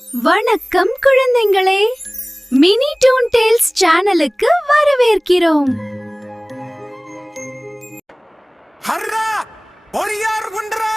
வணக்கம் குழந்தைகளே, மினி டூன் டேல்ஸ் சேனலுக்கு வரவேற்கிறோம். ஹர்ரா ஒளியார் குன்றா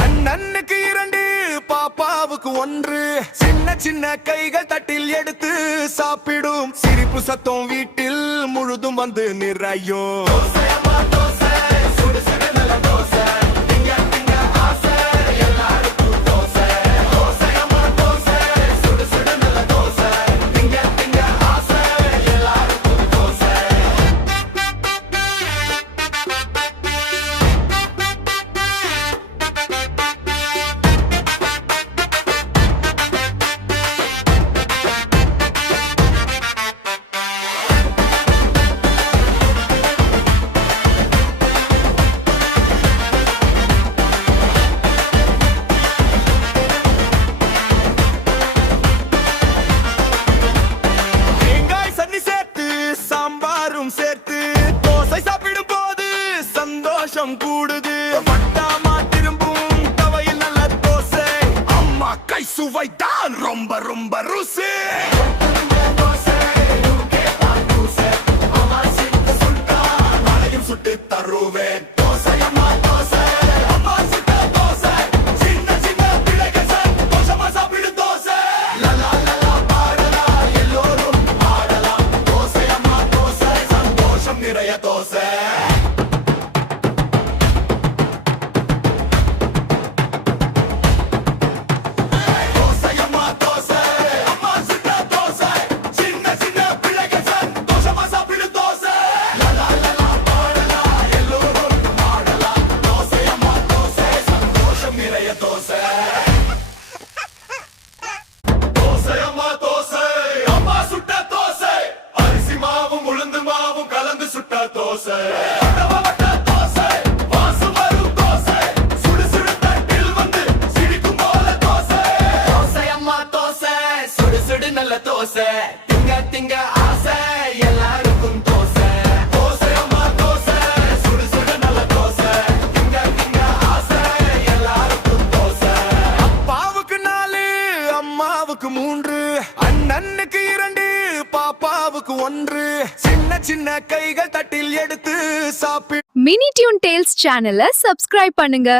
அண்ணனுக்கு 2 பாப்பாவுக்கு 1 சின்ன சின்ன கைகள் தட்டில் எடுத்து சாப்பிடும் சிரிப்பு சத்தம் வீட்டில் முழுதும் வந்து நிறையும். சேர்த்து தோசை சாப்பிடும் போது சந்தோஷம் கூடுது. வட்டாமா திரும்பும் தவையில் நல்ல தோசை, அம்மா கை சுவைதான் ரொம்ப ரொம்ப ருசி. சுட்டு தருவேன் அண்ணனுக்கு 2 பாப்பாவுக்கு 1 சின்ன சின்ன கைகள் தட்டில் எடுத்து சாப்பிடு. மினி டியூன் டேல்ஸ் சேனலை சப்ஸ்கிரைப் பண்ணுங்க.